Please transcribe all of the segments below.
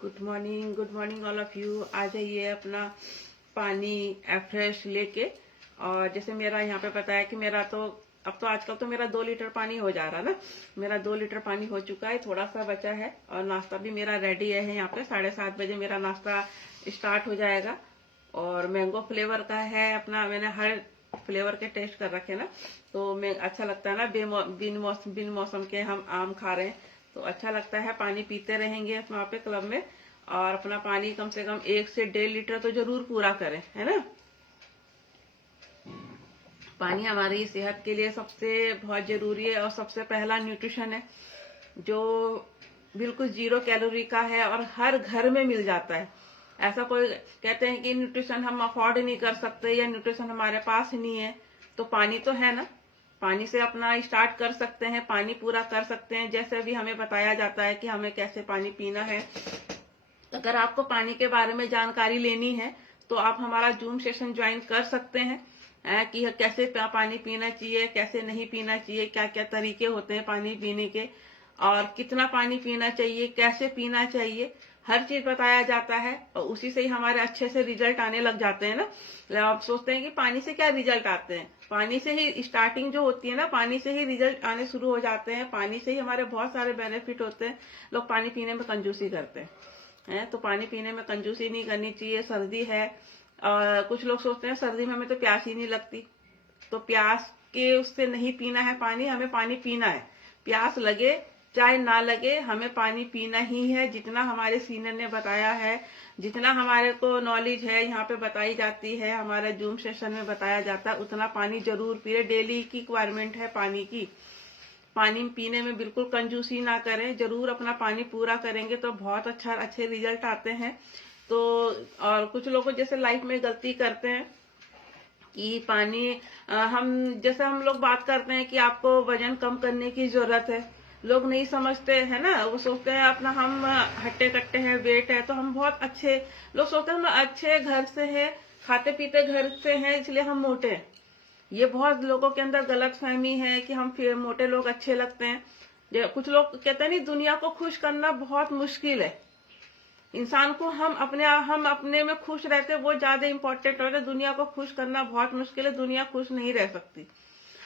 Good morning all of you. आ जाइए अपना पानी फ्रेश लेके। और जैसे मेरा यहाँ पे बताया कि मेरा तो अब तो आजकल तो मेरा 2 लीटर पानी हो जा रहा ना। मेरा 2 लीटर पानी हो चुका है, थोड़ा सा बचा है और नाश्ता भी मेरा रेडी है। यहाँ पे 7:30 बजे मेरा नाश्ता स्टार्ट हो जाएगा। और मैंगो फ्लेवर का है अपना, मैंने हर फ्लेवर के टेस्ट कर रखे ना, तो मैं अच्छा लगता है ना। बिन मौसम के हम आम खा रहे हैं तो अच्छा लगता है। पानी पीते रहेंगे वहाँ पे क्लब में, और अपना पानी कम से कम 1 से 1.5 लीटर तो जरूर पूरा करें, है ना। पानी हमारी सेहत के लिए सबसे बहुत जरूरी है और सबसे पहला न्यूट्रिशन है जो बिल्कुल 0 कैलोरी का है और हर घर में मिल जाता है। ऐसा कोई कहते हैं कि न्यूट्रिशन हम अफोर्ड नहीं कर सकते या न्यूट्रिशन हमारे पास नहीं है, तो पानी तो है ना। पानी से अपना स्टार्ट कर सकते हैं, पानी पूरा कर सकते हैं। जैसे भी हमें बताया जाता है कि हमें कैसे पानी पीना है। अगर आपको पानी के बारे में जानकारी लेनी है तो आप हमारा जूम सेशन ज्वाइन कर सकते हैं कि कैसे पानी पीना चाहिए, कैसे नहीं पीना चाहिए, क्या क्या तरीके होते हैं पानी पीने के, और कितना पानी पीना चाहिए, कैसे पीना चाहिए, हर चीज बताया जाता है। और उसी से ही हमारे अच्छे से रिजल्ट आने लग जाते हैं ना। आप सोचते हैं कि पानी से क्या रिजल्ट आते हैं, पानी से ही स्टार्टिंग जो होती है ना, पानी से ही रिजल्ट आने शुरू हो जाते हैं। पानी से ही हमारे बहुत सारे बेनिफिट होते हैं। लोग पानी पीने में कंजूसी करते हैं, तो पानी पीने में कंजूसी नहीं करनी चाहिए। सर्दी है और कुछ लोग सोचते हैं सर्दी में हमें तो प्यास ही नहीं लगती, तो प्यास के उससे नहीं पीना है पानी, हमें पानी पीना है। प्यास लगे चाहे ना लगे, हमें पानी पीना ही है। जितना हमारे सीनियर ने बताया है, जितना हमारे को नॉलेज है यहाँ पे बताई जाती है, हमारे जूम सेशन में बताया जाता है, उतना पानी जरूर पिए। डेली की रिक्वायरमेंट है पानी की। पानी पीने में बिल्कुल कंजूसी ना करें, जरूर अपना पानी पूरा करेंगे तो बहुत अच्छे रिजल्ट आते हैं। तो और कुछ लोग जैसे लाइफ में गलती करते हैं कि पानी हम लोग बात करते हैं कि आपको वजन कम करने की जरूरत है। लोग नहीं समझते है ना, वो सोचते हैं अपना हम हट्टे कट्टे हैं, वेट है तो हम बहुत अच्छे, लोग सोचते हैं हम अच्छे घर से है, खाते पीते घर से हैं इसलिए हम मोटे हैं। ये बहुत लोगों के अंदर गलत फहमी है कि हम फिर मोटे लोग अच्छे लगते हैं। कुछ लोग कहते हैं नहीं, दुनिया को खुश करना बहुत मुश्किल है। इंसान को हम अपने में खुश रहते वो ज्यादा इंपॉर्टेंट होता है। दुनिया को खुश करना बहुत मुश्किल है, दुनिया खुश नहीं रह सकती।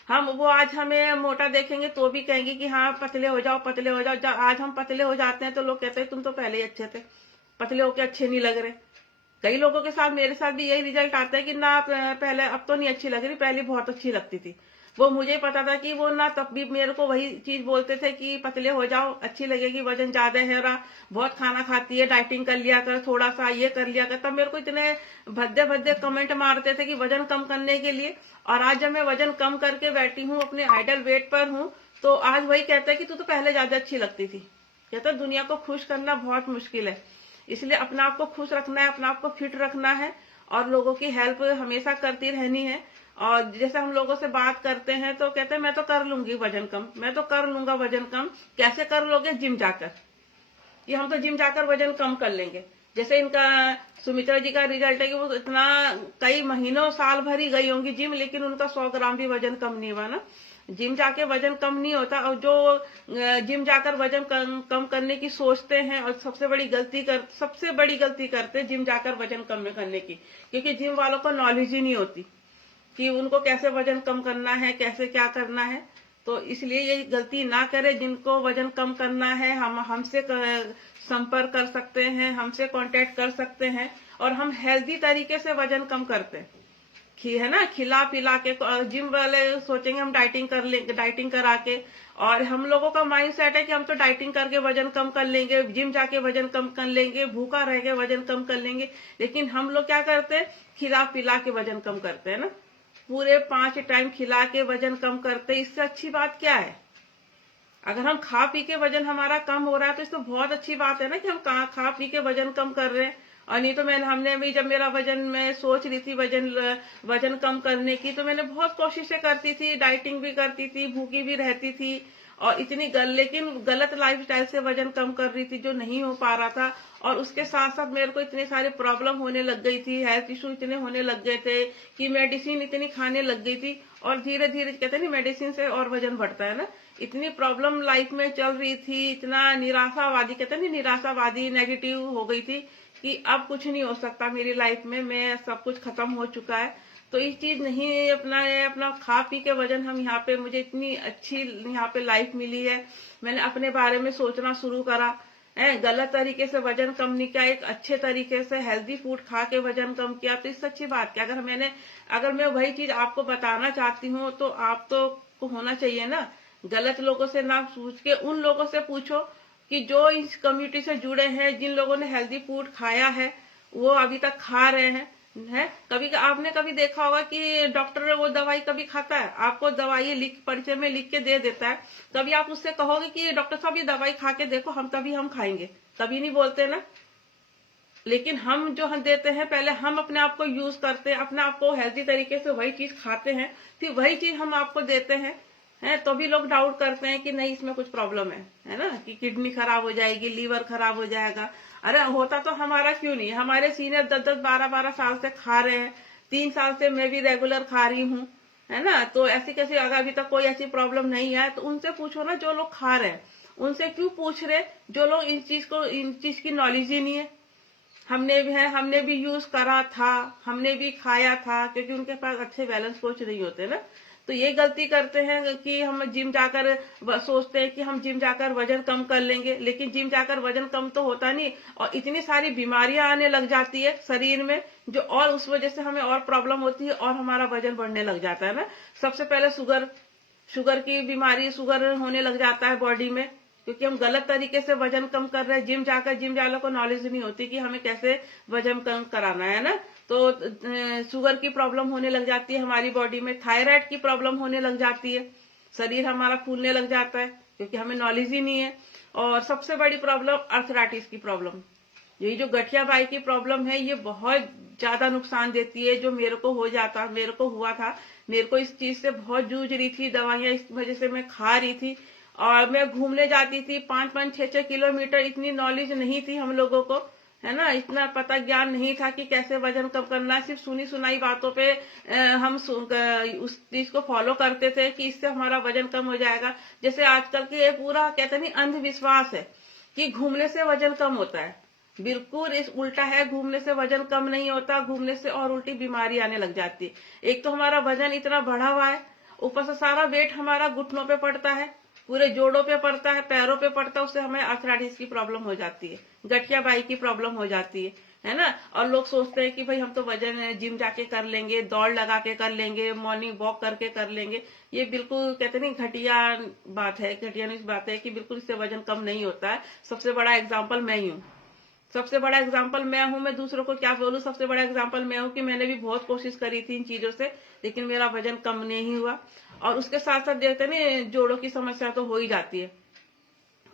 हम वो आज हमें मोटा देखेंगे तो भी कहेंगे कि हाँ पतले हो जाओ पतले हो जाओ। जब आज हम पतले हो जाते हैं तो लोग कहते हैं तुम तो पहले ही अच्छे थे, पतले होके अच्छे नहीं लग रहे। कई लोगों के साथ, मेरे साथ भी यही रिजल्ट आता है कि ना पहले अब तो नहीं अच्छी लग रही, पहले बहुत अच्छी लगती थी। वो मुझे पता था कि वो ना, तब भी मेरे को वही चीज बोलते थे कि पतले हो जाओ अच्छी लगेगी, वजन ज्यादा है रहा, बहुत खाना खाती है, डाइटिंग कर लिया कर, थोड़ा सा ये कर लिया कर। तब मेरे को इतने भद्दे भद्दे कमेंट मारते थे कि वजन कम करने के लिए। और आज जब मैं वजन कम करके बैठी हूँ, अपने आइडल वेट पर हूँ, तो आज वही कहता है कि तू तो पहले ज्यादा अच्छी लगती थी। कहता दुनिया को खुश करना बहुत मुश्किल है, इसलिए अपना आप को खुश रखना है, अपना आप को फिट रखना है और लोगों की हेल्प हमेशा करती रहनी है। और जैसे हम लोगों से बात करते हैं तो कहते हैं मैं तो कर लूंगी वजन कम, मैं तो कर लूंगा वजन कम। कैसे कर लोगे? जिम जाकर, कि हम तो जिम जाकर वजन कम कर लेंगे। जैसे इनका सुमित्रा जी का रिजल्ट है कि वो इतना कई महीनों साल भर ही गई होंगी जिम, लेकिन उनका 100 ग्राम भी वजन कम नहीं हुआ ना। जिम जाके वजन कम नहीं होता। और जो जिम जाकर वजन कम करने की सोचते हैं और सबसे बड़ी गलती करते जिम जाकर वजन कम करने की, क्योंकि जिम वालों को नॉलेज ही नहीं होती कि उनको कैसे वजन कम करना है, कैसे क्या करना है। तो इसलिए ये गलती ना करें। जिनको वजन कम करना है हम हमसे संपर्क कर सकते हैं, हमसे कांटेक्ट कर सकते हैं और हम हेल्दी तरीके से वजन कम करते हैं, है ना। खिला पिला के जिम वाले सोचेंगे हम डाइटिंग कर लेंगे, डाइटिंग करा के। और हम लोगों का माइंड सेट है कि हम तो डाइटिंग करके वजन कम कर लेंगे, जिम जाके वजन कम कर लेंगे, भूखा रह के वजन कम कर लेंगे। लेकिन हम लोग क्या करते हैं? खिला पिला के वजन कम करते हैं ना। पूरे 5 टाइम खिला के वजन कम करते, इससे अच्छी बात क्या है? अगर हम खा पी के वजन हमारा कम हो रहा है तो इसको बहुत अच्छी बात है ना कि हम खा पी के वजन कम कर रहे हैं। और नहीं तो हमने भी जब मेरा वजन, मैं सोच रही थी वजन कम करने की, तो मैंने बहुत कोशिशें करती थी, डाइटिंग भी करती थी, भूखी भी रहती थी और लेकिन गलत लाइफस्टाइल से वजन कम कर रही थी जो नहीं हो पा रहा था। और उसके साथ साथ मेरे को इतने सारे प्रॉब्लम होने लग गई थी, हेल्थ इशू इतने होने लग गए थे कि मेडिसिन इतनी खाने लग गई थी। और धीरे धीरे कहते हैं ना मेडिसिन से और वजन बढ़ता है ना, इतनी प्रॉब्लम लाइफ में चल रही थी, इतना निराशावादी, कहते हैं निराशावादी, नेगेटिव हो गई थी कि अब कुछ नहीं हो सकता मेरी लाइफ में, मैं सब कुछ खत्म हो चुका है। तो ये चीज नहीं अपना खा पी के वजन हम यहाँ पे, मुझे इतनी अच्छी यहाँ पे लाइफ मिली है, मैंने अपने बारे में सोचना शुरू करा है, गलत तरीके से वजन कम नहीं किया, एक अच्छे तरीके से हेल्दी फूड खा के वजन कम किया। तो इससे अच्छी बात क्या, अगर मैं वही चीज आपको बताना चाहती हूँ तो आप तो को होना चाहिए ना, गलत लोगों से ना पूछ के उन लोगों से पूछो कि जो इस कम्युनिटी से जुड़े हैं, जिन लोगों ने हेल्दी फूड खाया है, वो अभी तक खा रहे हैं। कभी आपने कभी देखा होगा कि डॉक्टर वो दवाई कभी खाता है, आपको दवाई परिचय में लिख के दे देता है, कभी आप उससे कहोगे कि डॉक्टर साहब ये दवाई खा के देखो, हम खाएंगे, कभी नहीं बोलते ना। लेकिन हम जो हम देते हैं, पहले हम अपने आप को यूज करते हैं, अपने आप को हेल्दी तरीके से वही चीज खाते हैं, फिर वही चीज हम आपको देते हैं, तो भी लोग डाउट करते हैं कि नहीं इसमें कुछ प्रॉब्लम है ना, कि किडनी खराब हो जाएगी, लीवर खराब हो जाएगा। अरे होता तो हमारा क्यों नहीं, हमारे सीनियर 10-10, 12-12 साल से खा रहे हैं, 3 साल से मैं भी रेगुलर खा रही हूँ, है ना। तो ऐसी कैसे, अगर अभी तक कोई ऐसी प्रॉब्लम नहीं है तो उनसे पूछो ना, जो लोग खा रहे हैं उनसे क्यों पूछ रहे, जो लोग इन चीज की नॉलेज ही नहीं है। हमने भी यूज करा था, हमने भी खाया था, क्योंकि उनके पास अच्छे बैलेंस कोच नहीं होते ना। तो ये गलती करते हैं कि हम जिम जाकर सोचते हैं कि हम जिम जाकर वजन कम कर लेंगे, लेकिन जिम जाकर वजन कम तो होता नहीं, और इतनी सारी बीमारियां आने लग जाती है शरीर में, जो और उस वजह से हमें और प्रॉब्लम होती है और हमारा वजन बढ़ने लग जाता है ना। सबसे पहले शुगर की बीमारी, शुगर होने लग जाता है बॉडी में, क्योंकि हम गलत तरीके से वजन कम कर रहे हैं। जिम वालों को नॉलेज नहीं होती कि हमें कैसे वजन कम कराना है ना। तो शुगर की प्रॉब्लम होने लग जाती है हमारी बॉडी में, थायराइड की प्रॉब्लम होने लग जाती है, शरीर हमारा फूलने लग जाता है, क्योंकि हमें नॉलेज ही नहीं है। और सबसे बड़ी प्रॉब्लम अर्थराइटिस की प्रॉब्लम, यही जो गठिया बाई की प्रॉब्लम है, ये बहुत ज्यादा नुकसान देती है। जो मेरे को हुआ था, मेरे को इस चीज से बहुत जूझ रही थी, दवाइयां इस वजह से मैं खा रही थी, और मैं घूमने जाती थी 5-5, 6-6 किलोमीटर। इतनी नॉलेज नहीं थी हम लोगों को, है ना, इतना पता ज्ञान नहीं था कि कैसे वजन कम करना है। सिर्फ सुनी सुनाई बातों पे हम उस चीज को फॉलो करते थे कि इससे हमारा वजन कम हो जाएगा। जैसे आजकल के पूरा कहते नहीं अंधविश्वास है कि घूमने से वजन कम होता है, बिल्कुल इस उल्टा है। घूमने से वजन कम नहीं होता, घूमने से और उल्टी बीमारी आने लग जाती है। एक तो हमारा वजन इतना बढ़ा हुआ है, ऊपर से सारा वेट हमारा घुटनों पे पड़ता है, पूरे जोड़ों पे पड़ता है, पैरों पे पड़ता है, उससे हमें अर्थराइटिस की प्रॉब्लम हो जाती है, गठिया बाई की प्रॉब्लम हो जाती है ना। और लोग सोचते हैं कि भाई हम तो वजन जिम जाके कर लेंगे, दौड़ लगा के कर लेंगे, मॉर्निंग वॉक करके कर लेंगे। ये बिल्कुल कहते नहीं घटिया बात है कि बिल्कुल इससे वजन कम नहीं होता है। सबसे बड़ा एग्जाम्पल मैं ही हूँ, मैं दूसरों को क्या बोलूं। सबसे बड़ा एग्जाम्पल मैं हूं कि मैंने भी बहुत कोशिश करी थी इन चीजों से, लेकिन मेरा वजन कम नहीं हुआ। और उसके साथ साथ देखते नहीं, जोड़ों की समस्या तो हो ही जाती है।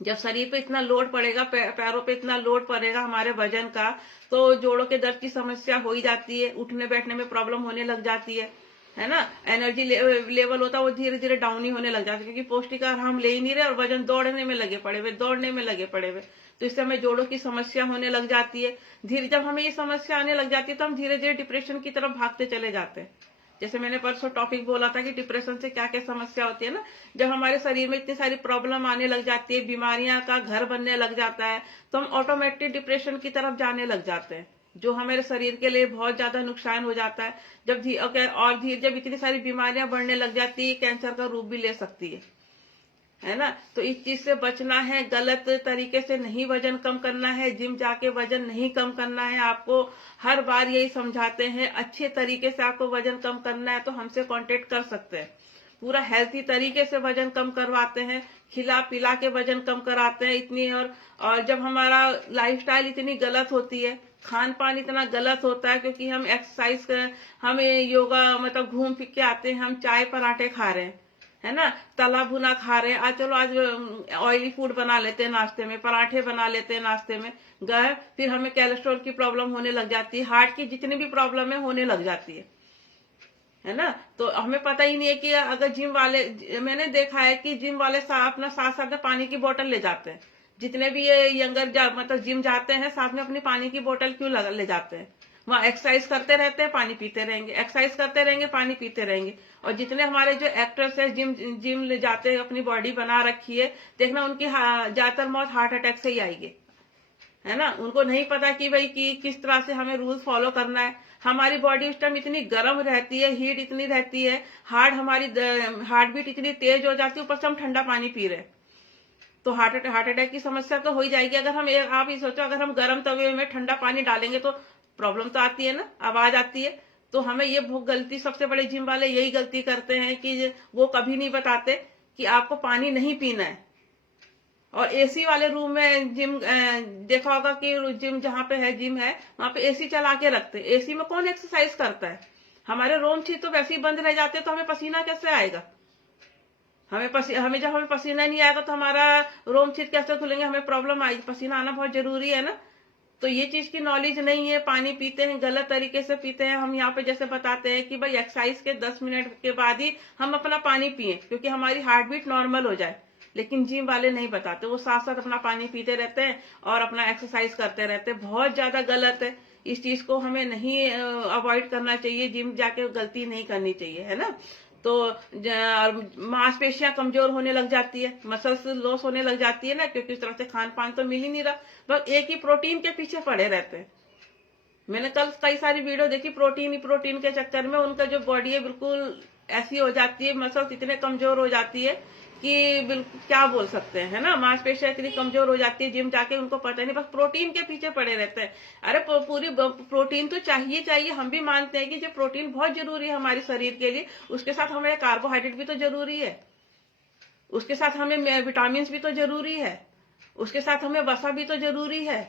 जब शरीर पे इतना लोड पड़ेगा, पैरों पे इतना लोड पड़ेगा हमारे वजन का, तो जोड़ों के दर्द की समस्या हो ही जाती है, उठने बैठने में प्रॉब्लम होने लग जाती है ना। एनर्जी लेवल होता है वो धीरे धीरे डाउन ही होने लग जाता है, क्योंकि पौष्टिक आहार हम ले ही नहीं रहे और वजन दौड़ने में लगे पड़े हुए। तो इससे हमें जोड़ों की समस्या होने लग जाती है। जब हमें ये समस्या आने लग जाती है तो हम धीरे धीरे डिप्रेशन की तरफ भागते चले जाते हैं। जैसे मैंने परसों टॉपिक बोला था कि डिप्रेशन से क्या क्या समस्या होती है ना। जब हमारे शरीर में इतनी सारी प्रॉब्लम आने लग जाती है, बीमारियां का घर बनने लग जाता है, तो हम ऑटोमेटिक डिप्रेशन की तरफ जाने लग जाते हैं, जो हमारे शरीर के लिए बहुत ज्यादा नुकसान हो जाता है। जब इतनी सारी बीमारियां बढ़ने लग जाती है, कैंसर का रूप भी ले सकती है ना। तो इस चीज से बचना है, गलत तरीके से नहीं वजन कम करना है, जिम जाके वजन नहीं कम करना है। आपको हर बार यही समझाते हैं, अच्छे तरीके से आपको वजन कम करना है तो हमसे कांटेक्ट कर सकते हैं। पूरा हेल्थी तरीके से वजन कम करवाते हैं, खिला पिला के वजन कम कराते हैं इतनी। और जब हमारा लाइफस्टाइल इतनी गलत होती है, खान पान इतना गलत होता है, क्योंकि हम एक्सरसाइज, हम योगा मतलब घूम फिर के आते हैं, हम चाय पराठे खा रहे हैं, है ना, तला भुना खा रहे हैं। आज ऑयली फूड बना लेते हैं नाश्ते में, पराठे बना लेते हैं नाश्ते में, फिर हमें कोलेस्ट्रॉल की प्रॉब्लम होने लग जाती है, हार्ट की जितनी भी प्रॉब्लम है होने लग जाती है ना। तो हमें पता ही नहीं है कि अगर जिम वाले, मैंने देखा है कि जिम वाले अपना साथ में पानी की बोतल ले जाते हैं। जितने भी ये यंगर मतलब जिम जाते हैं, साथ में अपनी पानी की बोतल क्यों ले जाते हैं? वहाँ एक्सरसाइज करते रहते हैं, पानी पीते रहेंगे, एक्सरसाइज करते रहेंगे, पानी पीते रहेंगे। और जितने हमारे जो एक्टर्स है जिम जिम ले जाते हैं, अपनी बॉडी बना रखी है, देखना उनकी ज्यादातर मौत हार्ट अटैक से ही आएगी, है ना। उनको नहीं पता कि भाई कि किस तरह से हमें रूल फॉलो करना है। हमारी बॉडी उस टाइम इतनी गर्म रहती है, हीट इतनी रहती है, हार्ट बीट इतनी तेज हो जाती है, ऊपर से हम ठंडा पानी पी रहे हैं, तो हार्ट अटैक की समस्या तो हो ही जाएगी। अगर हम आप ये सोचो, अगर हम गर्म तवे में ठंडा पानी डालेंगे तो प्रॉब्लम तो आती है ना, आवाज आती है। तो हमें ये गलती, सबसे बड़े जिम वाले यही गलती करते हैं कि वो कभी नहीं बताते कि आपको पानी नहीं पीना है। और एसी वाले रूम में जिम, देखा होगा कि जिम जहाँ पे है, जिम है, वहां पे एसी चला के रखते हैं। एसी में कौन एक्सरसाइज करता है? हमारे रोम छीत तो वैसे ही बंद रह जाते हैं, तो हमें पसीना कैसे आएगा? हमें जब हमें पसीना नहीं आएगा तो हमारा रोम छीत कैसे खुलेंगे? हमें प्रॉब्लम आएगी। पसीना आना बहुत जरूरी है ना। तो ये चीज की नॉलेज नहीं है, पानी पीते हैं गलत तरीके से पीते हैं। हम यहाँ पे जैसे बताते हैं कि भाई एक्सरसाइज के 10 मिनट के बाद ही हम अपना पानी पिए, क्योंकि हमारी हार्ट बीट नॉर्मल हो जाए। लेकिन जिम वाले नहीं बताते, वो साथ साथ अपना पानी पीते रहते हैं और अपना एक्सरसाइज करते रहते हैं। बहुत ज्यादा गलत है, इस चीज को हमें नहीं अवॉइड करना चाहिए, जिम जाके गलती नहीं करनी चाहिए, है ना। तो मांसपेशियां कमजोर होने लग जाती है, मसल्स लॉस होने लग जाती है ना, क्योंकि उस तरह से खान पान तो मिल ही नहीं रहा, बस एक ही प्रोटीन के पीछे पड़े रहते हैं। मैंने कल कई सारी वीडियो देखी, प्रोटीन ही प्रोटीन के चक्कर में उनका जो बॉडी है बिल्कुल ऐसी हो जाती है, मसल्स इतने कमजोर हो जाती है कि बिल्कुल क्या बोल सकते हैं, है ना। मांसपेशियां इतनी कमजोर हो जाती है, जिम जाके उनको पता नहीं, बस प्रोटीन के पीछे पड़े रहते हैं। अरे पूरी प्रोटीन तो चाहिए, हम भी मानते हैं कि जो प्रोटीन बहुत जरूरी है हमारे शरीर के लिए, उसके साथ हमें कार्बोहाइड्रेट भी तो जरूरी है, उसके साथ हमें विटामिन भी तो जरूरी है, उसके साथ हमें वसा भी तो जरूरी है।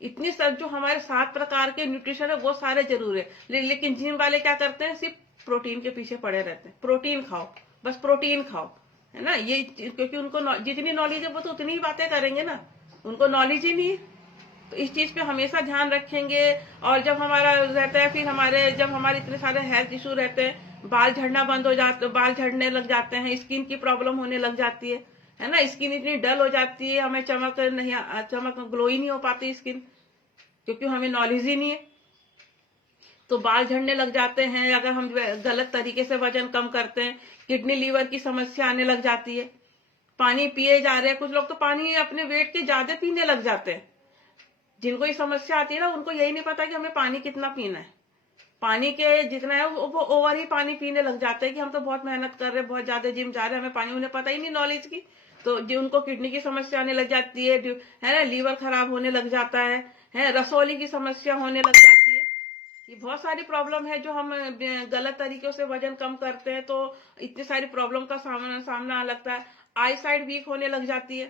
इतनी सब जो हमारे 7 प्रकार के न्यूट्रिशन है वो सारे जरूरी है। लेकिन जिम वाले क्या करते हैं? सिर्फ प्रोटीन के पीछे पड़े रहते हैं, प्रोटीन खाओ, बस प्रोटीन खाओ, है ना। ये क्योंकि उनको जितनी नॉलेज है वो तो उतनी ही बातें करेंगे ना, उनको नॉलेज ही नहीं है। तो इस चीज पे हमेशा ध्यान रखेंगे। और जब हमारा रहता है, फिर जब हमारे इतने सारे हेल्थ इशू रहते हैं, बाल झड़ना बंद हो जाते, बाल झड़ने लग जाते हैं, स्किन की प्रॉब्लम होने लग जाती है ना। स्किन इतनी डल हो जाती है, हमें चमक ग्लो ही नहीं हो पाती स्किन, क्योंकि हमें नॉलेज ही नहीं है। तो बाल झड़ने लग जाते हैं अगर हम गलत तरीके से वजन कम करते हैं। किडनी लीवर की समस्या आने लग जाती है। पानी पिए जा रहे हैं, कुछ लोग तो पानी अपने वेट के ज्यादा पीने लग जाते हैं। जिनको ये समस्या आती है ना, उनको यही नहीं पता कि हमें पानी कितना पीना है। पानी के जितना है वो ओवर ही पानी पीने लग जाते हैं कि हम तो बहुत मेहनत कर रहे हैं, बहुत ज्यादा जिम जा रहे हैं, हमें पानी, उन्हें पता ही नहीं नॉलेज की। तो जो उनको किडनी की समस्या आने लग जाती है ना, लीवर खराब होने लग जाता है, रसौली की समस्या होने लग जाती है। ये बहुत सारी प्रॉब्लम है जो हम गलत तरीके से वजन कम करते हैं तो इतनी सारी प्रॉब्लम का सामना लगता है। आई साइड वीक होने लग जाती है,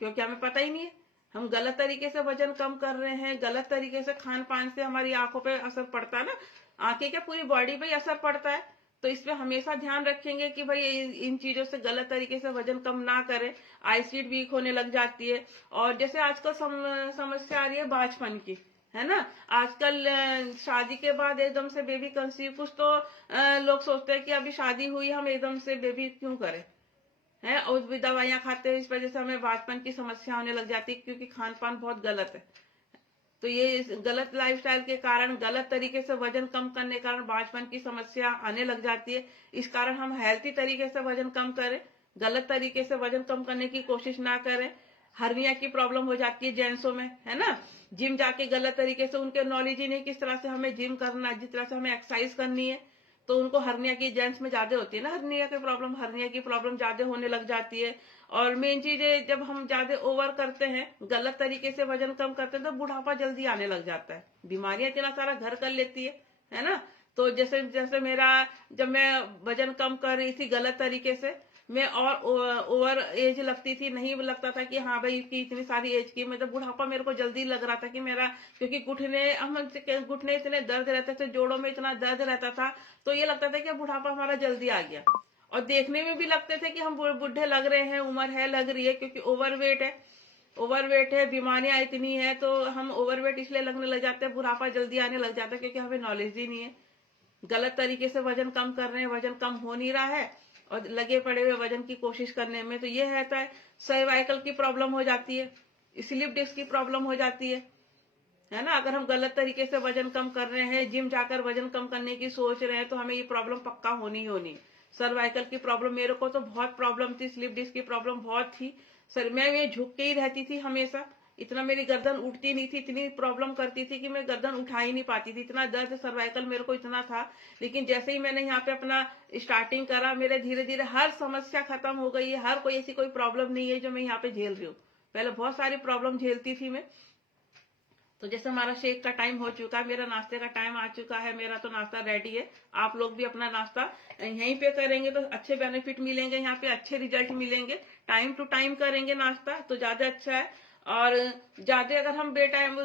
क्योंकि हमें पता ही नहीं है, हम गलत तरीके से वजन कम कर रहे हैं। गलत तरीके से खान पान से हमारी आंखों पे असर पड़ता है ना, आंखें क्या पूरी बॉडी पे असर पड़ता है। तो इसमें हमेशा ध्यान रखेंगे कि भाई इन चीजों से गलत तरीके से वजन कम ना करें। आईसीड वीक होने लग जाती है। और जैसे आजकल समस्या आ रही है बांझपन की, है ना। आजकल शादी के बाद एकदम से बेबी कंसीव, कुछ तो लोग सोचते हैं कि अभी शादी हुई हम एकदम से बेबी क्यों करें, है, और भी दवाइयां खाते हैं, इस वजह से हमें बांझपन की समस्या होने लग जाती है, क्योंकि खान पान बहुत गलत है। तो ये गलत लाइफस्टाइल के कारण, गलत तरीके से वजन कम करने के कारण बांझपन की समस्या आने लग जाती है। इस कारण हम हेल्थी तरीके से वजन कम करें, गलत तरीके से वजन कम करने की कोशिश ना करें। हर्निया की प्रॉब्लम हो जाती है जेंट्सों में, है ना। जिम जाके गलत तरीके से, उनके नॉलेज ही नहीं किस तरह से हमें जिम करना, जिस तरह से हमें एक्सरसाइज करनी है, तो उनको हर्निया की, जेंट्स में ज्यादा होती है ना हर्निया की प्रॉब्लम ज्यादा होने लग जाती है। और मेन चीज है, जब हम ज्यादा ओवर करते हैं, गलत तरीके से वजन कम करते हैं, तो बुढ़ापा जल्दी आने लग जाता है, बीमारियां इतना सारा घर कर लेती है ना। तो जैसे जैसे जब मैं वजन कम कर रही थी गलत तरीके से, मैं और ओवर एज लगती थी, नहीं लगता था कि हाँ भाई की इतनी सारी एज की, मतलब बुढ़ापा मेरे को जल्दी लग रहा था कि मेरा, क्योंकि घुटने इतने दर्द रहते थे, जोड़ों में इतना दर्द रहता था, तो ये लगता था कि बुढ़ापा हमारा जल्दी आ गया। और देखने में भी लगते थे कि हम बुढ़े लग रहे हैं, उम्र है लग रही है, क्योंकि ओवरवेट है, बीमारियां इतनी है, तो हम ओवरवेट इसलिए लगने लग जाते हैं, बुढ़ापा जल्दी आने लग जाता है, क्योंकि हमें नॉलेज ही नहीं है। गलत तरीके से वजन कम कर रहे हैं, वजन कम हो नहीं रहा है, और लगे पड़े हुए वजन की कोशिश करने में, तो ये है सर्वाइकल की प्रॉब्लम हो जाती है, स्लिप डिस्क की प्रॉब्लम हो जाती है है ना। अगर हम गलत तरीके से वजन कम कर रहे हैं, जिम जाकर वजन कम करने की सोच रहे हैं, तो हमें ये प्रॉब्लम पक्का होनी ही होनी। सर्वाइकल की प्रॉब्लम, मेरे को तो बहुत प्रॉब्लम थी, स्लिप डिस्क की प्रॉब्लम बहुत थी सर। मैं ये झुक के ही रहती थी हमेशा, इतना मेरी गर्दन उठती नहीं थी, इतनी प्रॉब्लम करती थी कि मैं गर्दन उठा ही नहीं पाती थी, इतना दर्द सर्वाइकल मेरे को इतना था। लेकिन जैसे ही मैंने यहाँ पे अपना स्टार्टिंग करा, मेरे धीरे धीरे हर समस्या खत्म हो गई है। हर कोई ऐसी कोई प्रॉब्लम नहीं है जो मैं यहाँ पे झेल रही हूँ। पहले बहुत सारी प्रॉब्लम झेलती थी मैं। तो जैसे हमारा शेक का टाइम हो चुका है, मेरा नाश्ते का टाइम आ चुका है, मेरा तो नाश्ता रेडी है। आप लोग भी अपना नाश्ता यहीं पे करेंगे तो अच्छे बेनिफिट मिलेंगे, यहाँ पे अच्छे रिजल्ट मिलेंगे। टाइम टू टाइम करेंगे नाश्ता तो ज्यादा अच्छा है। और ज्यादा अगर हम बेटाइम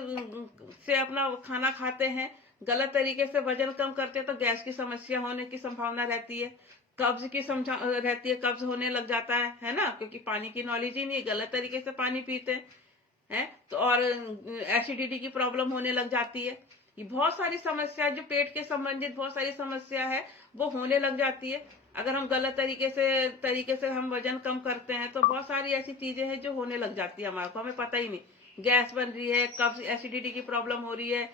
से अपना खाना खाते हैं, गलत तरीके से वजन कम करते हैं, तो गैस की समस्या होने की संभावना रहती है, कब्ज की रहती है, कब्ज होने लग जाता है ना, क्योंकि पानी की नॉलेज ही नहीं, गलत तरीके से पानी पीते हैं। तो और एसिडिटी की प्रॉब्लम होने लग जाती है। ये बहुत सारी समस्या जो पेट के संबंधित बहुत सारी समस्या है वो होने लग जाती है। अगर हम गलत तरीके से हम वजन कम करते हैं तो बहुत सारी ऐसी चीजें हैं जो होने लग जाती है हमारे को, हमें पता ही नहीं। गैस बन रही है, कब्ज एसिडिटी की प्रॉब्लम हो रही है,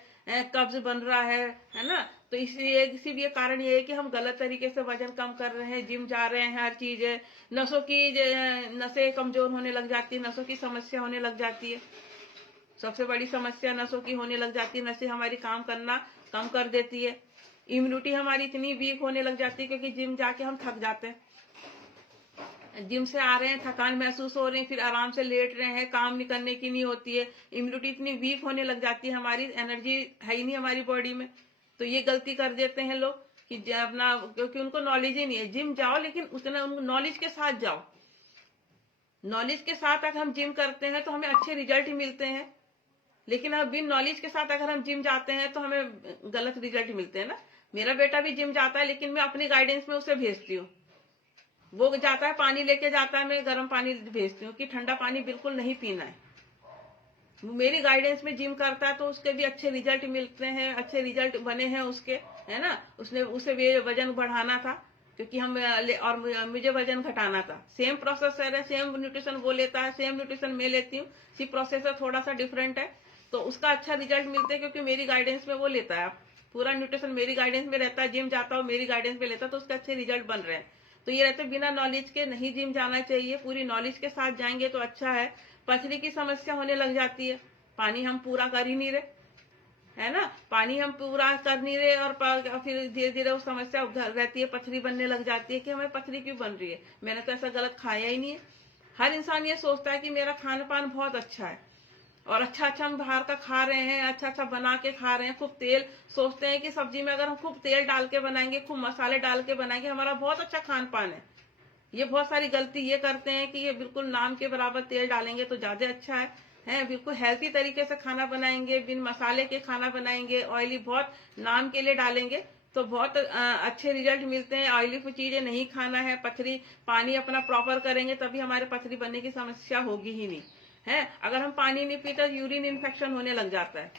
कब्ज बन रहा है ना। तो इसलिए इसीलिए कारण ये है कि हम गलत तरीके से वजन कम कर रहे हैं, जिम जा रहे हैं, हर चीज है। नसें कमजोर होने लग जाती है, नसों की समस्या होने लग जाती है। सबसे बड़ी समस्या नसों की होने लग जाती है, नसें हमारी काम करना कम कर देती है। इम्यूनिटी हमारी इतनी वीक होने लग जाती है क्योंकि जिम जाके हम थक जाते हैं। जिम से आ रहे हैं, थकान महसूस हो रही है, फिर आराम से लेट रहे हैं, काम नहीं करने की नहीं होती है, इम्यूनिटी इतनी वीक होने लग जाती है, हमारी एनर्जी है ही नहीं हमारी बॉडी में। तो ये गलती कर देते हैं लोग कि अपना, क्योंकि उनको नॉलेज ही नहीं है। जिम जाओ लेकिन उतना उनको नॉलेज के साथ जाओ। नॉलेज के साथ अगर हम जिम करते हैं तो हमें अच्छे रिजल्ट मिलते हैं, लेकिन अब बिन नॉलेज के साथ अगर हम जिम जाते हैं तो हमें गलत रिजल्ट मिलते हैं ना। मेरा बेटा भी जिम जाता है, लेकिन मैं अपनी गाइडेंस में उसे भेजती हूँ। वो जाता है, पानी लेके जाता है, मैं गर्म पानी भेजती हूँ कि ठंडा पानी बिल्कुल नहीं पीना है। मेरी गाइडेंस में जिम करता है तो उसके भी अच्छे रिजल्ट मिलते हैं, अच्छे रिजल्ट बने हैं उसके, है ना। उसे वजन बढ़ाना था क्योंकि और मुझे वजन घटाना था। सेम प्रोसेसर है, सेम न्यूट्रिशन वो लेता है, सेम न्यूट्रिशन मैं लेती हूँ, सिर्फ प्रोसेसर थोड़ा सा डिफरेंट है। तो उसका अच्छा रिजल्ट मिलता है क्योंकि मेरी गाइडेंस में वो लेता है, पूरा न्यूट्रिशन मेरी गाइडेंस में रहता है। जिम जाता हूँ, मेरी गाइडेंस में लेता है, तो उसके अच्छे रिजल्ट बन रहे हैं। तो ये रहते बिना नॉलेज के नहीं जिम जाना चाहिए, पूरी नॉलेज के साथ जाएंगे तो अच्छा है। पथरी की समस्या होने लग जाती है, पानी हम पूरा कर ही नहीं रहे, है ना। पानी हम पूरा कर नहीं रहे और फिर धीरे धीरे वो समस्या रहती है, पथरी बनने लग जाती है कि हमें पथरी क्यों बन रही है, मैंने तो ऐसा गलत खाया ही नहीं है। हर इंसान ये सोचता है कि मेरा खान पान बहुत अच्छा है और अच्छा अच्छा हम बाहर का खा रहे हैं, अच्छा अच्छा बना के खा रहे हैं, खूब तेल, सोचते हैं कि सब्जी में अगर हम खूब तेल डाल के बनाएंगे, खूब मसाले डाल के बनाएंगे, हमारा बहुत अच्छा खान पान है। ये बहुत सारी गलती ये करते हैं कि ये बिल्कुल नाम के बराबर तेल डालेंगे तो ज्यादा अच्छा है, बिल्कुल हेल्थी तरीके से खाना बनाएंगे, बिन मसाले के खाना बनाएंगे, ऑयली बहुत नाम के लिए डालेंगे तो बहुत अच्छे रिजल्ट मिलते हैं। ऑयली चीजें नहीं खाना है, पथरी पानी अपना प्रॉपर करेंगे तभी हमारे पथरी बनने की समस्या होगी ही नहीं, है। अगर हम पानी नहीं पीते यूरिन इन्फेक्शन होने लग जाता है,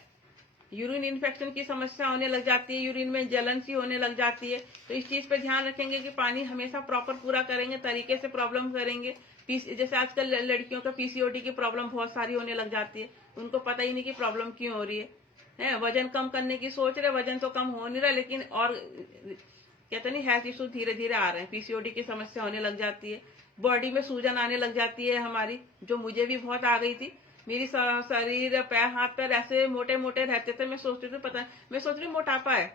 यूरिन इन्फेक्शन की समस्या होने लग जाती है, यूरिन में जलन सी होने लग जाती है। तो इस चीज पे ध्यान रखेंगे कि पानी हमेशा प्रॉपर पूरा करेंगे, तरीके से प्रॉब्लम करेंगे। जैसे आजकल लड़कियों का पीसीओडी की प्रॉब्लम बहुत सारी होने लग जाती है, उनको पता ही नहीं कि प्रॉब्लम क्यों हो रही है। वजन कम करने की सोच रहे, वजन तो कम हो नहीं रहा, लेकिन और कहते नहीं हेल्थ इशू धीरे धीरे आ रहे हैं, पीसीओडी की समस्या होने लग जाती है, बॉडी में सूजन आने लग जाती है हमारी, जो मुझे भी बहुत आ गई थी। मेरी शरीर पैर हाथ पैर ऐसे मोटे मोटे रहते थे, मैं सोच रही मोटापा है,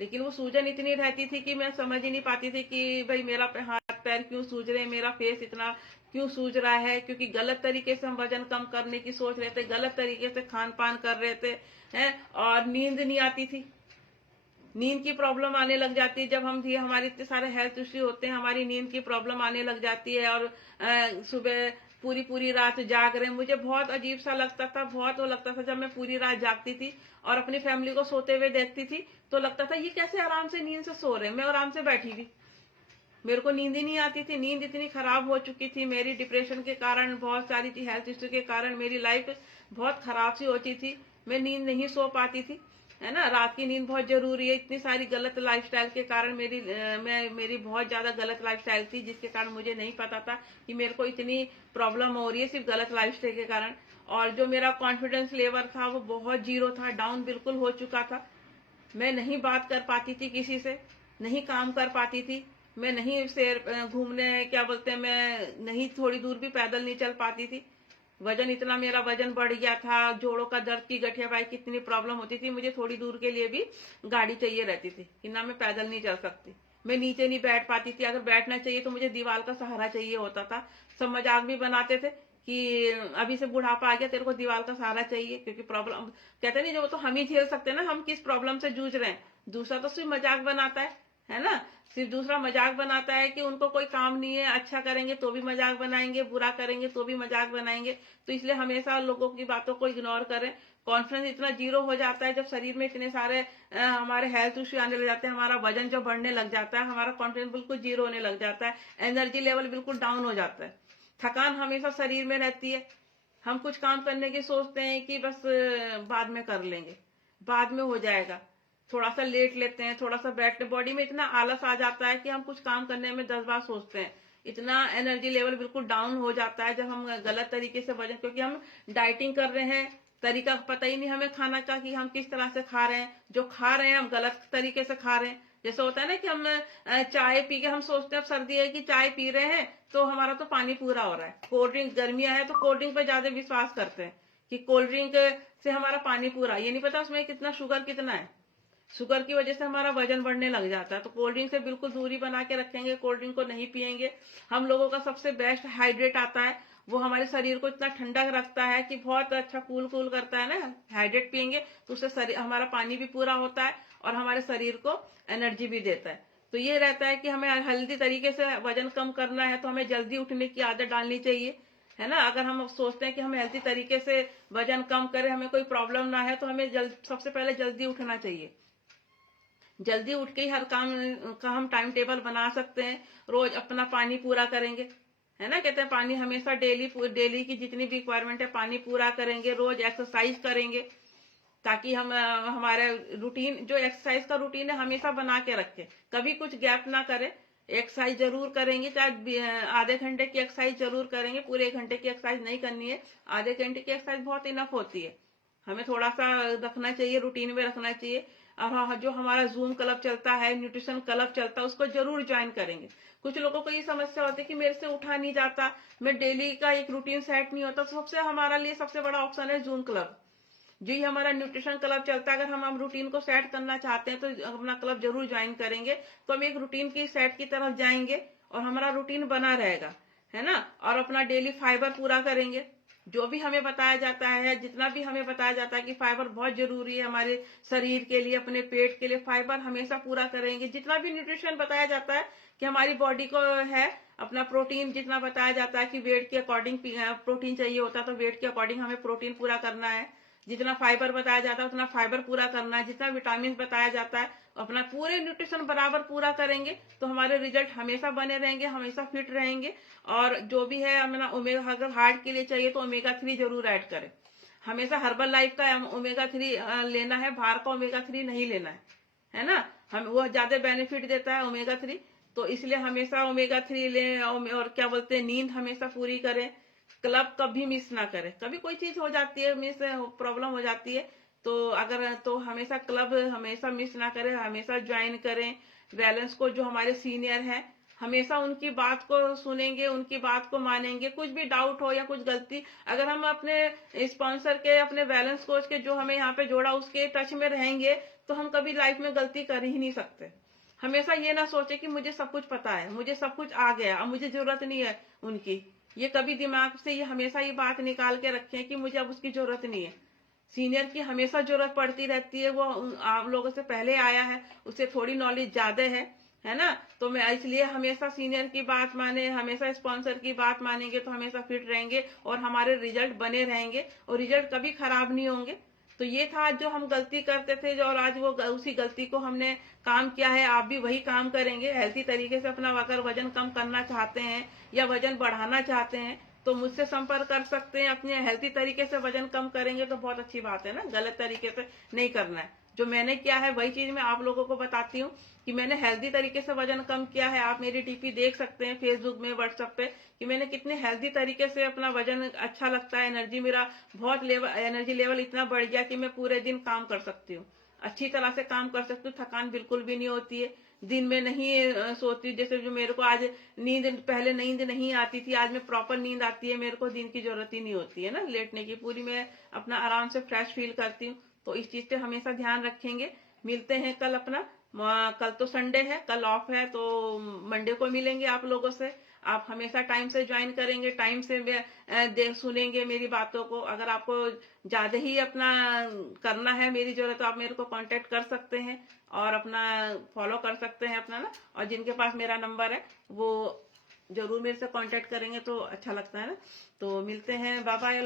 लेकिन वो सूजन इतनी रहती थी कि मैं समझ ही नहीं पाती थी कि भाई मेरा हाथ पैर क्यों सूज रहे, मेरा फेस इतना क्यों सूज रहा है, क्योंकि गलत तरीके से हम वजन कम करने की सोच रहे थे, गलत तरीके से खान पान कर रहे थे, हैं। और नींद नहीं आती थी, नींद की प्रॉब्लम आने लग जाती है। जब हम हमारे इतने सारे हेल्थ इश्यू होते हैं, हमारी नींद की प्रॉब्लम आने लग जाती है और सुबह पूरी पूरी रात जाग रहे हैं। मुझे बहुत अजीब सा लगता था, बहुत वो लगता था जब मैं पूरी रात जागती थी और अपनी फैमिली को सोते हुए देखती थी तो लगता था ये कैसे आराम से नींद से सो रहे हैं, मैं आराम से बैठी थी, मेरे को नींद ही नहीं आती थी। नींद इतनी खराब हो चुकी थी मेरी, डिप्रेशन के कारण, बहुत सारी हेल्थ इश्यू के कारण मेरी लाइफ बहुत खराब सी होती थी, मैं नींद नहीं सो पाती थी, है ना। रात की नींद बहुत जरूरी है। इतनी सारी गलत लाइफस्टाइल के कारण मेरी बहुत ज्यादा गलत लाइफस्टाइल थी, जिसके कारण मुझे नहीं पता था कि मेरे को इतनी प्रॉब्लम हो रही है सिर्फ गलत लाइफस्टाइल के कारण। और जो मेरा कॉन्फिडेंस लेवल था वो बहुत जीरो था, डाउन बिल्कुल हो चुका था। मैं नहीं बात कर पाती थी किसी से, नहीं काम कर पाती थी, मैं नहीं शेर घूमने क्या बोलते हैं, मैं नहीं थोड़ी दूर भी पैदल नहीं चल पाती थी। वजन इतना मेरा वजन बढ़ गया था, जोड़ों का दर्द की गठिया भाई कितनी प्रॉब्लम होती थी, मुझे थोड़ी दूर के लिए भी गाड़ी चाहिए रहती थी कि ना मैं पैदल नहीं चल सकती। मैं नीचे नहीं बैठ पाती थी, अगर बैठना चाहिए तो मुझे दीवार का सहारा चाहिए होता था। सब मजाक भी बनाते थे कि अभी से बुढ़ापा आ गया, तेरे को दीवार का सहारा चाहिए, क्योंकि प्रॉब्लम कहते नहीं, जो तो हम ही झेल सकते हैं ना, हम किस प्रॉब्लम से जूझ रहे हैं। दूसरा तो सिर्फ मजाक बनाता है ना। सिर्फ दूसरा मजाक बनाता है कि उनको कोई काम नहीं है, अच्छा करेंगे तो भी मजाक बनाएंगे, बुरा करेंगे तो भी मजाक बनाएंगे। तो इसलिए हमेशा लोगों की बातों को इग्नोर करें। कॉन्फिडेंस इतना जीरो हो जाता है जब शरीर में इतने सारे हमारे हेल्थ इश्यू आने लग जाते हैं, हमारा वजन जो बढ़ने लग जाता है, हमारा कॉन्फिडेंस बिल्कुल जीरो होने लग जाता है, एनर्जी लेवल बिल्कुल डाउन हो जाता है, थकान हमेशा शरीर में रहती है। हम कुछ काम करने की सोचते हैं कि बस बाद में कर लेंगे, बाद में हो जाएगा, थोड़ा सा लेट लेते हैं, थोड़ा सा बैठते, बॉडी में इतना आलस आ जाता है कि हम कुछ काम करने में 10 बार सोचते हैं। इतना एनर्जी लेवल बिल्कुल डाउन हो जाता है जब हम गलत तरीके से वजन, क्योंकि हम डाइटिंग कर रहे हैं, तरीका पता ही नहीं हमें खाना का कि हम किस तरह से खा रहे हैं, जो खा रहे हैं हम गलत तरीके से खा रहे हैं। जैसे होता है ना कि हम चाय पी के हम सोचते हैं, अब सर्दी है कि चाय पी रहे हैं तो हमारा तो पानी पूरा हो रहा है, कोल्ड ड्रिंक गर्मियां है तो कोल्ड ड्रिंक पे ज्यादा विश्वास करते हैं कि कोल्ड ड्रिंक से हमारा पानी पूरा, ये नहीं पता उसमें कितना शुगर कितना है, शुगर की वजह से हमारा वजन बढ़ने लग जाता है। तो कोल्ड ड्रिंक से बिल्कुल दूरी बना के रखेंगे, कोल्ड ड्रिंक को नहीं पियेंगे। हम लोगों का सबसे बेस्ट हाइड्रेट आता है, वो हमारे शरीर को इतना ठंडा रखता है कि बहुत अच्छा कूल कूल करता है ना। हाइड्रेट पियेंगे तो उससे शरीर हमारा पानी भी पूरा होता है और हमारे शरीर को एनर्जी भी देता है। तो ये रहता है कि हमें हेल्दी तरीके से वजन कम करना है तो हमें जल्दी उठने की आदत डालनी चाहिए, है ना। अगर हम सोचते हैं कि हम हेल्दी तरीके से वजन कम करें, हमें कोई प्रॉब्लम ना है, तो हमें सबसे पहले जल्दी उठना चाहिए। जल्दी उठ के ही हर काम का हम टाइम टेबल बना सकते हैं। रोज अपना पानी पूरा करेंगे, है ना, कहते हैं पानी हमेशा डेली की जितनी भी रिक्वायरमेंट है पानी पूरा करेंगे। रोज एक्सरसाइज करेंगे ताकि हम हमारे रूटीन, जो एक्सरसाइज का रूटीन है हमेशा बना के रखें, कभी कुछ गैप ना करें। एक्सरसाइज जरूर करेंगे, चाहे आधे घंटे की एक्सरसाइज जरूर करेंगे, पूरे 1 घंटे की एक्सरसाइज नहीं करनी है। आधे घंटे की एक्सरसाइज बहुत इनफ होती है, हमें थोड़ा सा रखना चाहिए, रूटीन में रखना चाहिए। और हाँ, जो हमारा जूम क्लब चलता है, न्यूट्रिशन क्लब चलता है, उसको जरूर ज्वाइन करेंगे। कुछ लोगों को ये समस्या होती है कि मेरे से उठा नहीं जाता, मैं डेली का एक रूटीन सेट नहीं होता, तो सबसे हमारा लिए सबसे बड़ा ऑप्शन है जूम क्लब। जो ये हमारा न्यूट्रिशन क्लब चलता है, अगर हम रूटीन को सेट करना चाहते हैं तो अपना क्लब जरूर ज्वाइन करेंगे, तो हम एक रूटीन की सेट की तरफ जाएंगे और हमारा रूटीन बना रहेगा, है ना। और अपना डेली फाइबर पूरा करेंगे, जो भी हमें बताया जाता है, जितना भी हमें बताया जाता है कि फाइबर बहुत जरूरी है हमारे शरीर के लिए, अपने पेट के लिए, फाइबर हमेशा पूरा करेंगे। जितना भी न्यूट्रिशन बताया जाता है कि हमारी बॉडी को है, अपना प्रोटीन जितना बताया जाता है कि वेट के अकॉर्डिंग प्रोटीन चाहिए होता है, तो वेट के अकॉर्डिंग हमें प्रोटीन पूरा करना है। जितना फाइबर बताया जाता है उतना फाइबर पूरा करना है। जितना विटामिन बताया जाता है अपना पूरे न्यूट्रिशन बराबर पूरा करेंगे तो हमारे रिजल्ट हमेशा बने रहेंगे, हमेशा फिट रहेंगे। और जो भी है अपना ओमेगा, अगर हार्ट के लिए चाहिए तो ओमेगा 3 जरूर ऐड करें। हमेशा हर्बल लाइफ का ओमेगा 3 लेना है, बाहर का ओमेगा 3 नहीं लेना है ना। हम वो ज्यादा बेनिफिट देता है ओमेगा 3, तो इसलिए हमेशा ओमेगा 3 लें। और क्या बोलते हैं, नींद हमेशा पूरी करें। क्लब कभी मिस ना करें, कभी कोई चीज हो जाती है, मिस प्रॉब्लम हो जाती है, तो अगर तो हमेशा क्लब हमेशा मिस ना करें, हमेशा ज्वाइन करें। बैलेंस को जो हमारे सीनियर हैं, हमेशा उनकी बात को सुनेंगे, उनकी बात को मानेंगे। कुछ भी डाउट हो या कुछ गलती, अगर हम अपने स्पॉन्सर के, अपने बैलेंस कोच के जो हमें यहाँ पे जोड़ा, उसके टच में रहेंगे तो हम कभी लाइफ में गलती कर ही नहीं सकते। हमेशा ये ना सोचे कि मुझे सब कुछ पता है, मुझे सब कुछ आ गया, अब मुझे जरूरत नहीं है उनकी। ये कभी दिमाग से ये हमेशा ये बात निकाल के रखें कि मुझे अब उसकी जरूरत नहीं है। सीनियर की हमेशा जरूरत पड़ती रहती है, वो आप लोगों से पहले आया है, उससे थोड़ी नॉलेज ज्यादा है ना। तो मैं इसलिए हमेशा सीनियर की बात माने, हमेशा स्पॉन्सर की बात मानेंगे तो हमेशा फिट रहेंगे और हमारे रिजल्ट बने रहेंगे और रिजल्ट कभी खराब नहीं होंगे। तो ये था जो हम गलती करते थे, जो और आज वो उसी गलती को हमने काम किया है। आप भी वही काम करेंगे, हेल्थी तरीके से अपना अगर वजन कम करना चाहते हैं या वजन बढ़ाना चाहते हैं तो मुझसे संपर्क कर सकते हैं। अपने हेल्थी तरीके से वजन कम करेंगे तो बहुत अच्छी बात है ना, गलत तरीके से नहीं करना है। जो मैंने किया है वही चीज मैं आप लोगों को बताती हूँ कि मैंने हेल्दी तरीके से वजन कम किया है। आप मेरी डीपी देख सकते हैं फेसबुक में, व्हाट्सएप पे, कि मैंने कितने हेल्दी तरीके से अपना वजन अच्छा लगता है। एनर्जी मेरा बहुत एनर्जी लेवल इतना बढ़ गया कि मैं पूरे दिन काम कर सकती हूँ, अच्छी तरह से काम कर सकती हूँ, थकान बिल्कुल भी नहीं होती है। दिन में नहीं सोती, जैसे जो मेरे को आज नींद, पहले नींद नहीं आती थी, आज में प्रॉपर नींद आती है। मेरे को दिन की जरूरत ही नहीं होती है ना लेटने की, पूरी मैं अपना आराम से फ्रेश फील करती हूँ। तो इस चीज पे हमेशा ध्यान रखेंगे। मिलते हैं कल अपना, कल तो संडे है, कल ऑफ है, तो मंडे को मिलेंगे आप लोगों से। आप हमेशा टाइम से ज्वाइन करेंगे, टाइम से सुनेंगे मेरी बातों को। अगर आपको ज्यादा ही अपना करना है मेरी जरूरत, तो आप मेरे को कांटेक्ट कर सकते हैं और अपना फॉलो कर सकते हैं अपना ना। और जिनके पास मेरा नंबर है वो जरूर मेरे से कांटेक्ट करेंगे, तो अच्छा लगता है ना। तो मिलते हैं, बाय बाय।